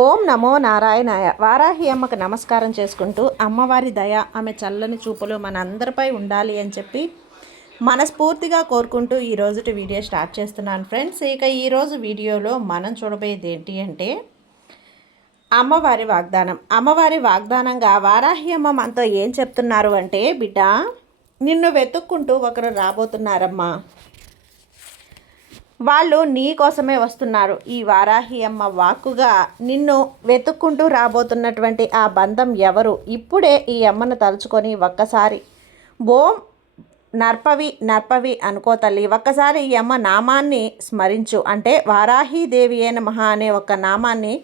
ఓం నమో నారాయణాయ. వారాహి అమ్మకు నమస్కారం చేసుకుంటూ అమ్మవారి దయ, ఆమె చల్లని చూపులు మన అందరిపై ఉండాలి అని చెప్పి మనస్ఫూర్తిగా కోరుకుంటూ ఈరోజుటి వీడియో స్టార్ట్ చేస్తున్నాను ఫ్రెండ్స్. ఇక ఈరోజు వీడియోలో మనం చూడబోయేది ఏంటి అంటే అమ్మవారి వాగ్దానంగా వారాహి అమ్మ మనతో ఏం చెప్తున్నారు అంటే, బిడ్డ నిన్ను వెతుక్కుంటూ ఒకరు రాబోతున్నారమ్మా. వాళ్ళు నీ కోసమే వస్తున్నారు. ఈ వారాహి అమ్మ వాక్కుగా నిన్ను వెతుక్కుంటూ రాబోతున్నటువంటి ఆ బంధం ఎవరు? ఇప్పుడే ఈ అమ్మను తలుచుకొని ఒక్కసారి ఓం నర్పవి అనుకో తల్లి. ఒక్కసారి ఈ అమ్మ నామాన్ని స్మరించు. అంటే వారాహీదేవి నమః అనే ఒక నామాన్ని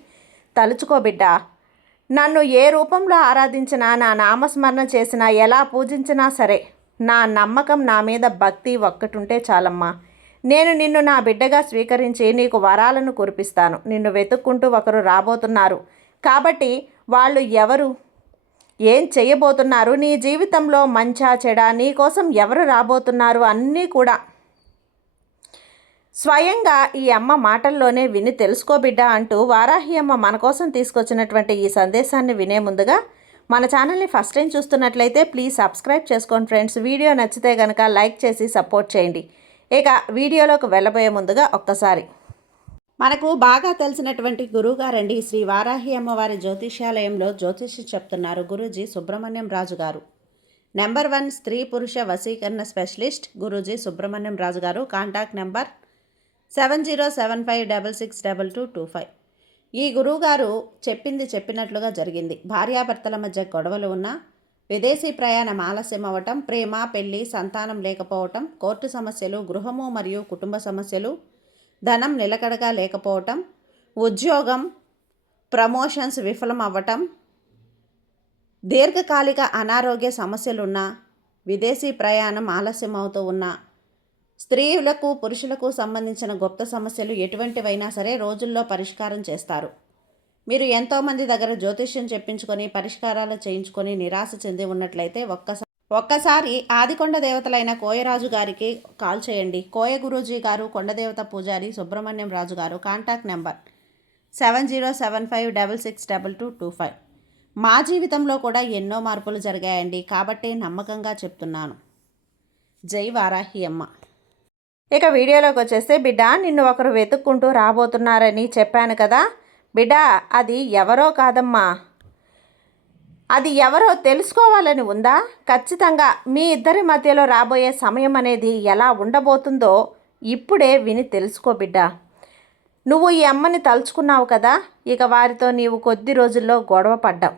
తలుచుకో బిడ్డ. నన్ను ఏ రూపంలో ఆరాధించినా, నా నామస్మరణ చేసినా, ఎలా పూజించినా సరే, నా నమ్మకం, నా మీద భక్తి ఒక్కటుంటే చాలమ్మా. నేను నిన్ను నా బిడ్డగా స్వీకరించి నీకు వరాలను కురిపిస్తాను. నిన్ను వెతుక్కుంటూ ఒకరు రాబోతున్నారు. కాబట్టి వాళ్ళు ఎవరు, ఏం చేయబోతున్నారు, నీ జీవితంలో మంచా చెడా, నీ కోసం ఎవరు రాబోతున్నారు అన్నీ కూడా స్వయంగా ఈ అమ్మ మాటల్లోనే విని తెలుసుకో బిడ్డ అంటూ వారాహి అమ్మ మన కోసం తీసుకొచ్చినటువంటి ఈ సందేశాన్ని వినే ముందుగా మన ఛానల్ని ఫస్ట్ టైం చూస్తున్నట్లయితే ప్లీజ్ సబ్స్క్రైబ్ చేసుకోండి ఫ్రెండ్స్. వీడియో నచ్చితే కనుక లైక్ చేసి సపోర్ట్ చేయండి. ఇక వీడియోలోకి వెళ్ళబోయే ముందుగా ఒక్కసారి మనకు బాగా తెలిసినటువంటి గురువుగారండి శ్రీ వారాహి అమ్మవారి జ్యోతిష్యాలయంలో జ్యోతిష్యం చెప్తున్నారు గురూజీ సుబ్రహ్మణ్యం రాజు గారు. నెంబర్ 1 స్త్రీ పురుష వశీకరణ స్పెషలిస్ట్ గురూజీ సుబ్రహ్మణ్యం రాజు గారు. Contact number 7075662225. ఈ గురువుగారు చెప్పింది చెప్పినట్లుగా జరిగింది. భార్యాభర్తల మధ్య గొడవలు ఉన్నా, విదేశీ ప్రయాణం ఆలస్యం అవ్వటం, ప్రేమ, పెళ్లి, సంతానం లేకపోవటం, కోర్టు సమస్యలు, గృహము మరియు కుటుంబ సమస్యలు, ధనం నిలకడగా లేకపోవటం, ఉద్యోగం ప్రమోషన్స్ విఫలం అవ్వటం, దీర్ఘకాలిక అనారోగ్య సమస్యలున్నా, విదేశీ ప్రయాణం ఆలస్యం అవుతూ ఉన్నా, స్త్రీలకు పురుషులకు సంబంధించిన గుప్త సమస్యలు ఎటువంటివైనా సరే రోజుల్లో పరిష్కారం చేస్తారు. మీరు ఎంతోమంది దగ్గర జ్యోతిష్యం చెప్పించుకొని పరిష్కారాలు చేయించుకొని నిరాశ చెంది ఉన్నట్లయితే ఒక్కసారి ఆదికొండ దేవతలైన కోయరాజు గారికి కాల్ చేయండి. కోయ గురూజీ గారు, కొండదేవత పూజారి సుబ్రహ్మణ్యం రాజు గారు. Contact number 7075662225. మా జీవితంలో కూడా ఎన్నో మార్పులు జరిగాయండి, కాబట్టి నమ్మకంగా చెప్తున్నాను. జై వారాహి అమ్మ. ఇక వీడియోలోకి వచ్చేస్తే, బిడ్డ నిన్ను ఒకరు వెతుక్కుంటూ రాబోతున్నారని చెప్పాను కదా బిడ్డ, అది ఎవరో కాదమ్మా. అది ఎవరో తెలుసుకోవాలని ఉందా? ఖచ్చితంగా మీ ఇద్దరి మధ్యలో రాబోయే సమయం అనేది ఎలా ఉండబోతుందో ఇప్పుడే విని తెలుసుకో బిడ్డ. నువ్వు ఈ అమ్మని తలుచుకున్నావు కదా, ఇక వారితో నీవు కొద్ది రోజుల్లో గొడవ పడ్డావు.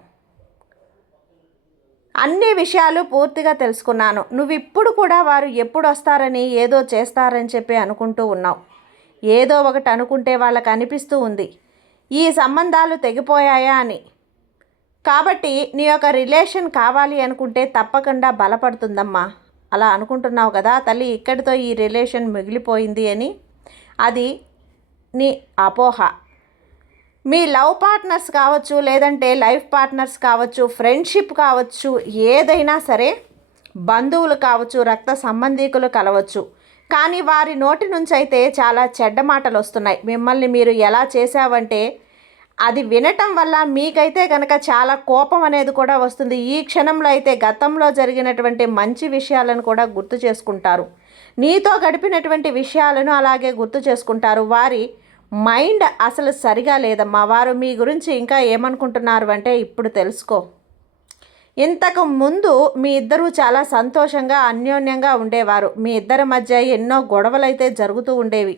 అన్ని విషయాలు పూర్తిగా తెలుసుకున్నాను. నువ్వు ఇప్పుడు కూడా వారు ఎప్పుడు వస్తారని, ఏదో చేస్తారని చెప్పి అనుకుంటూ ఉన్నావు. ఏదో ఒకటి అనుకుంటే వాళ్ళకి అనిపిస్తూ ఉంది ఈ సంబంధాలు తెగిపోయాయా అని. కాబట్టి నీ యొక్క రిలేషన్ కావాలి అనుకుంటే తప్పకుండా బలపడుతుందమ్మా. అలా అనుకుంటున్నావు కదా తల్లి, ఇక్కడితో ఈ రిలేషన్ మిగిలిపోయింది అని. అది నీ అపోహ. మీ లవ్ పార్ట్నర్స్ కావచ్చు, లేదంటే లైఫ్ పార్ట్నర్స్ కావచ్చు, ఫ్రెండ్షిప్ కావచ్చు, ఏదైనా సరే, బంధువులు కావచ్చు, రక్త సంబంధీకులు కలవచ్చు. కానీ వారి నోటి నుంచి అయితే చాలా చెడ్డ మాటలు వస్తున్నాయి. మిమ్మల్ని మీరు ఎలా చేశావంటే అది వినటం వల్ల మీకైతే కనుక చాలా కోపం అనేది కూడా వస్తుంది. ఈ క్షణంలో అయితే గతంలో జరిగినటువంటి మంచి విషయాలను కూడా గుర్తు చేసుకుంటారు. నీతో గడిపినటువంటి విషయాలను అలాగే గుర్తు చేసుకుంటారు. వారి మైండ్ అసలు సరిగా లేదమ్మా. వారు మీ గురించి ఇంకా ఏమనుకుంటున్నారు అంటే ఇప్పుడు తెలుసుకో. ఇంతకు ముందు మీ ఇద్దరూ చాలా సంతోషంగా అన్యోన్యంగా ఉండేవారు. మీ ఇద్దరి మధ్య ఎన్నో గొడవలు అయితే జరుగుతూ ఉండేవి.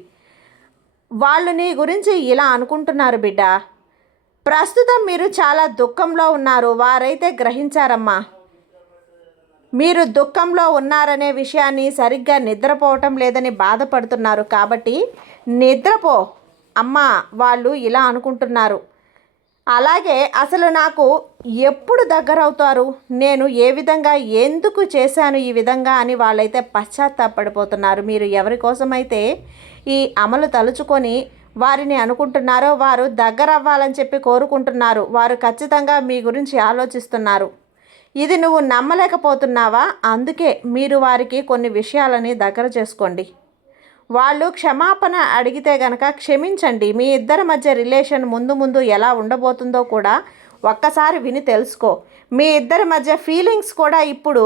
వాళ్ళు నీ గురించి ఇలా అనుకుంటున్నారు బిడ్డ. ప్రస్తుతం మీరు చాలా దుఃఖంలో ఉన్నారు. వారైతే గ్రహించారమ్మా. మీరు దుఃఖంలో ఉన్నారనే విషయాన్ని, సరిగ్గా నిద్రపోవటం లేదని బాధపడుతున్నారు. కాబట్టి నిద్రపో అమ్మా. వాళ్ళు ఇలా అనుకుంటున్నారు. అలాగే అసలు నాకు ఎప్పుడు దగ్గరవుతారు, నేను ఏ విధంగా, ఎందుకు చేశాను ఈ విధంగా అని వాళ్ళైతే పశ్చాత్తాపడిపోతున్నారు. మీరు ఎవరి కోసమైతే ఈ అమలు తలుచుకొని వారిని అనుకుంటున్నారో వారు దగ్గర అవ్వాలని చెప్పి కోరుకుంటున్నారు. వారు ఖచ్చితంగా మీ గురించి ఆలోచిస్తున్నారు. ఇది నువ్వు నమ్మలేకపోతున్నావా? అందుకే మీరు వారికి కొన్ని విషయాలని దగ్గర చేసుకోండి. వాళ్ళు క్షమాపణ అడిగితే గనక క్షమించండి. మీ ఇద్దరి మధ్య రిలేషన్ ముందు ముందు ఎలా ఉండబోతుందో కూడా ఒక్కసారి విని తెలుసుకో. మీ ఇద్దరి మధ్య ఫీలింగ్స్ కూడా ఇప్పుడు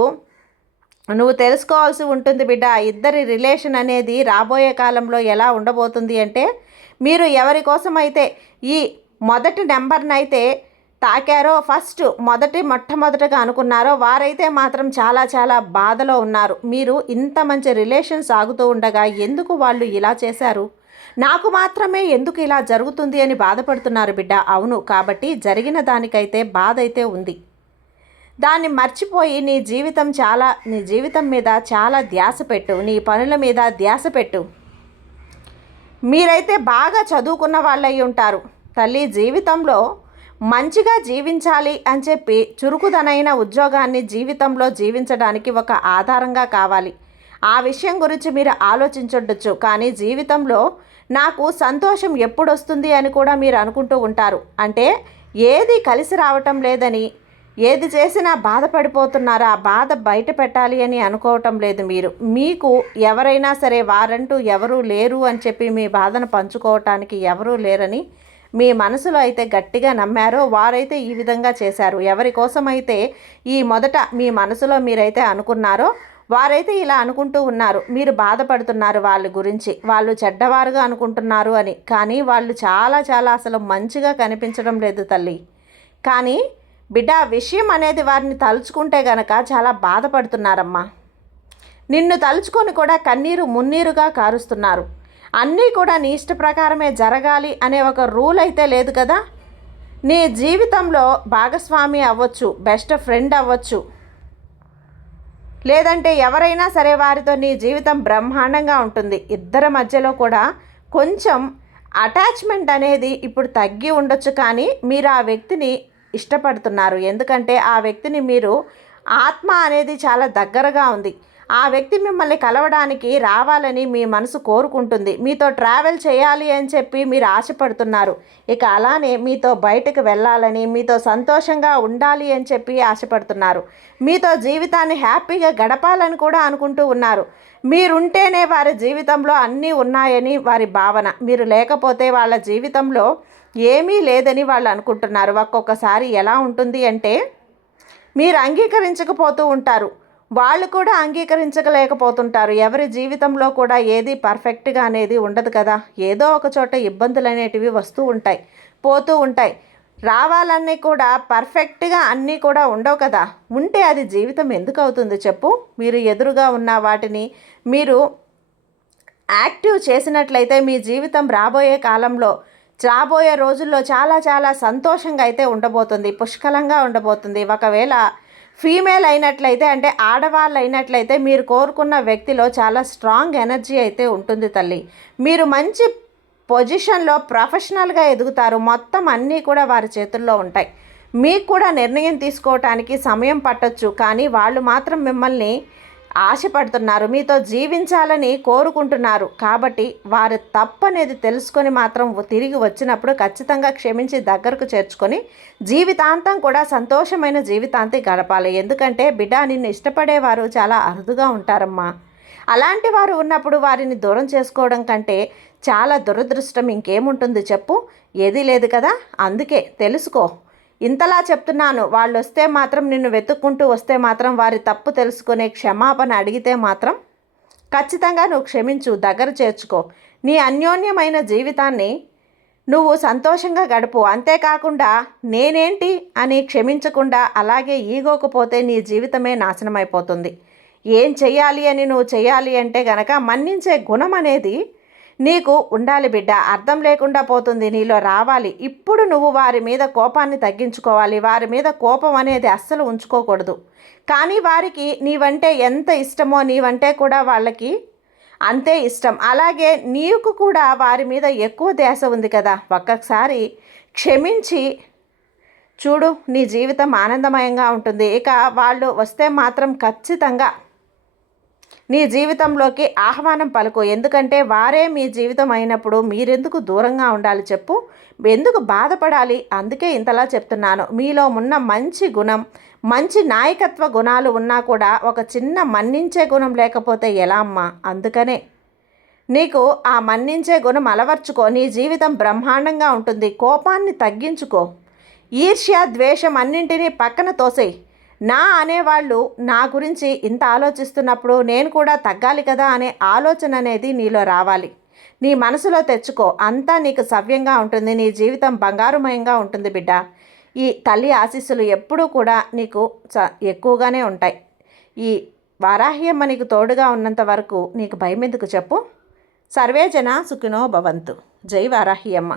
నువ్వు తెలుసుకోవాల్సి ఉంటుంది బిడ్డ. ఇద్దరి రిలేషన్ అనేది రాబోయే కాలంలో ఎలా ఉండబోతుంది అంటే, మీరు ఎవరి కోసమైతే ఈ మొదటి నెంబర్నైతే తాకారో, మొట్టమొదటగా అనుకున్నారో, వారైతే మాత్రం చాలా చాలా బాధలో ఉన్నారు. మీరు ఇంత మంచి రిలేషన్ సాగుతూ ఉండగా ఎందుకు వాళ్ళు ఇలా చేశారు, నాకు మాత్రమే ఎందుకు ఇలా జరుగుతుంది అని బాధపడుతున్నారు బిడ్డ. అవును, కాబట్టి జరిగిన దానికైతే బాధ అయితే ఉంది. దాన్ని మర్చిపోయి నీ జీవితం మీద చాలా ధ్యాస పెట్టు. నీ పనుల మీద ధ్యాస పెట్టు. మీరైతే బాగా చదువుకున్న వాళ్ళై ఉంటారు తల్లి. జీవితంలో మంచిగా జీవించాలి అని చెప్పి చురుకుదనైన ఉద్యోగాన్ని జీవితంలో జీవించడానికి ఒక ఆధారంగా కావాలి. ఆ విషయం గురించి మీరు ఆలోచించొచ్చు. కానీ జీవితంలో నాకు సంతోషం ఎప్పుడు వస్తుంది అని కూడా మీరు అనుకుంటూ ఉంటారు. అంటే ఏది కలిసి రావటం లేదని, ఏది చేసినా బాధపడిపోతున్నారు. ఆ బాధ బయట పెట్టాలి అని అనుకోవటం లేదు మీరు. మీకు ఎవరైనా సరే వారంటూ ఎవరూ లేరు అని చెప్పి మీ బాధను పంచుకోవటానికి ఎవరూ లేరని మీ మనసులో అయితే గట్టిగా నమ్మారో వారైతే ఈ విధంగా చేశారు. ఎవరి కోసమైతే మొదట మీ మనసులో మీరైతే అనుకున్నారో వారైతే ఇలా అనుకుంటూ ఉన్నారు. మీరు బాధపడుతున్నారు వాళ్ళ గురించి, వాళ్ళు చెడ్డవారుగా అనుకుంటున్నారు అని. కానీ వాళ్ళు చాలా చాలా అసలు మంచిగా కనిపించడం లేదు తల్లి. కానీ బిడ్డ, విషయం అనేది వారిని తలుచుకుంటే గనక చాలా బాధపడుతున్నారమ్మా. నిన్ను తలుచుకొని కూడా కన్నీరు మున్నీరుగా కారుస్తున్నారు. అన్నీ కూడా నీ ఇష్ట ప్రకారమే జరగాలి అనే ఒక రూల్ అయితే లేదు కదా. నీ జీవితంలో భాగస్వామి అవ్వచ్చు, బెస్ట్ ఫ్రెండ్ అవ్వచ్చు, లేదంటే ఎవరైనా సరే వారితో నీ జీవితం బ్రహ్మాండంగా ఉంటుంది. ఇద్దరి మధ్యలో కూడా కొంచెం అటాచ్మెంట్ అనేది ఇప్పుడు తగ్గి ఉండొచ్చు. కానీ మీరు ఆ వ్యక్తిని ఇష్టపడుతున్నారు. ఎందుకంటే ఆ వ్యక్తిని మీరు ఆత్మ అనేది చాలా దగ్గరగా ఉంది. ఆ వ్యక్తి మిమ్మల్ని కలవడానికి రావాలని మీ మనసు కోరుకుంటుంది. మీతో ట్రావెల్ చేయాలి అని చెప్పి మీరు ఆశపడుతున్నారు. ఇక అలానే మీతో బయటకు వెళ్ళాలని, మీతో సంతోషంగా ఉండాలి అని చెప్పి ఆశపడుతున్నారు. మీతో జీవితాన్ని హ్యాపీగా గడపాలని కూడా అనుకుంటూ ఉన్నారు. మీరుంటేనే వారి జీవితంలో అన్నీ ఉన్నాయని వారి భావన. మీరు లేకపోతే వాళ్ళ జీవితంలో ఏమీ లేదని వాళ్ళు అనుకుంటున్నారు. ఒక్కొక్కసారి ఎలా ఉంటుంది అంటే, మీరు అంగీకరించకపోతూ ఉంటారు, వాళ్ళు కూడా అంగీకరించలేకపోతుంటారు. ఎవరి జీవితంలో కూడా ఏది పర్ఫెక్ట్గా అనేది ఉండదు కదా. ఏదో ఒక చోట ఇబ్బందులు అనేటివి వస్తూ ఉంటాయి, పోతూ ఉంటాయి. రావాలన్నీ కూడా పర్ఫెక్ట్గా అన్నీ కూడా ఉండవు కదా. ఉంటే అది జీవితం ఎందుకు అవుతుంది చెప్పు. మీరు ఎదురుగా ఉన్న వాటిని మీరు యాక్టివ్ చేసినట్లయితే మీ జీవితం రాబోయే రోజుల్లో చాలా చాలా సంతోషంగా అయితే ఉండబోతుంది, పుష్కలంగా ఉండబోతుంది. ఒకవేళ ఫీమేల్ అయినట్లయితే, అంటే ఆడవాళ్ళు అయినట్లయితే, మీరు కోరుకున్న వ్యక్తిలో చాలా స్ట్రాంగ్ ఎనర్జీ అయితే ఉంటుంది తల్లి. మీరు మంచి పొజిషన్లో ప్రొఫెషనల్గా ఎదుగుతారు. మొత్తం అన్నీ కూడా వారి చేతుల్లో ఉంటాయి. మీకు కూడా నిర్ణయం తీసుకోవటానికి సమయం పట్టొచ్చు. కానీ వాళ్ళు మాత్రం మిమ్మల్ని ఆశపడుతున్నారు, మీతో జీవించాలని కోరుకుంటున్నారు. కాబట్టి వారి తప్పు అనేది తెలుసుకొని మాత్రం తిరిగి వచ్చినప్పుడు ఖచ్చితంగా క్షమించి దగ్గరకు చేర్చుకొని జీవితాంతం కూడా సంతోషమైన జీవితాంతం గడపాలి. ఎందుకంటే బిడ్డ, నిన్ను ఇష్టపడేవారు చాలా అరుదుగా ఉంటారమ్మా. అలాంటి వారు ఉన్నప్పుడు వారిని దూరం చేసుకోవడం కంటే చాలా దురదృష్టం ఇంకేముంటుంది చెప్పు. ఏదీ లేదు కదా. అందుకే తెలుసుకో. ఇంతలా చెప్తున్నాను. వాళ్ళు వస్తే మాత్రం, నిన్ను వెతుక్కుంటూ వస్తే మాత్రం, వారి తప్పు తెలుసుకునే క్షమాపణ అడిగితే మాత్రం ఖచ్చితంగా నువ్వు క్షమించు, దగ్గర చేర్చుకో. నీ అన్యోన్యమైన జీవితాన్ని నువ్వు సంతోషంగా గడుపు. అంతేకాకుండా నేనేంటి అని క్షమించకుండా అలాగే ఈగోకపోతే నీ జీవితమే నాశనం అయిపోతుంది. ఏం చెయ్యాలి అని నువ్వు చెయ్యాలి అంటే గనక మన్నించే గుణం అనేది నీకు ఉండాలి బిడ్డ. అర్థం లేకుండా పోతుంది, నీలో రావాలి. ఇప్పుడు నువ్వు వారి మీద కోపాన్ని తగ్గించుకోవాలి. వారి మీద కోపం అనేది అస్సలు ఉంచుకోకూడదు. కానీ వారికి నీవంటే ఎంత ఇష్టమో నీవంటే కూడా వాళ్ళకి అంతే ఇష్టం. అలాగే నీకు కూడా వారి మీద ఎక్కువ ధ్యాస ఉంది కదా. ఒక్కసారి క్షమించి చూడు, నీ జీవితం ఆనందమయంగా ఉంటుంది. ఇక వాళ్ళు వస్తే మాత్రం ఖచ్చితంగా నీ జీవితంలోకి ఆహ్వానం పలుకు. ఎందుకంటే వారే మీ జీవితం అయినప్పుడు మీరెందుకు దూరంగా ఉండాలి చెప్పు, ఎందుకు బాధపడాలి. అందుకే ఇంతలా చెప్తున్నాను. మీలో ఉన్న మంచి గుణం, మంచి నాయకత్వ గుణాలు ఉన్నా కూడా ఒక చిన్న మన్నించే గుణం లేకపోతే ఎలా అమ్మా. అందుకనే నీకు ఆ మన్నించే గుణం అలవర్చుకో. నీ జీవితం బ్రహ్మాండంగా ఉంటుంది. కోపాన్ని తగ్గించుకో. ఈర్ష్య, ద్వేషం అన్నింటినీ పక్కన తోసేయి. నా అనేవాళ్ళు నా గురించి ఇంత ఆలోచిస్తున్నప్పుడు నేను కూడా తగ్గాలి కదా అనే ఆలోచన అనేది నీలో రావాలి. నీ మనసులో తెచ్చుకో. అంతా నీకు సవ్యంగా ఉంటుంది. నీ జీవితం బంగారుమయంగా ఉంటుంది బిడ్డ. ఈ తల్లి ఆశీస్సులు ఎప్పుడూ కూడా నీకు ఎక్కువగానే ఉంటాయి. ఈ వారాహ్యమ్మ నీకు తోడుగా ఉన్నంత వరకు నీకు భయం ఎందుకు చెప్పు. సర్వే జన సుఖినో భవంతు. జై వారాహి అమ్మ.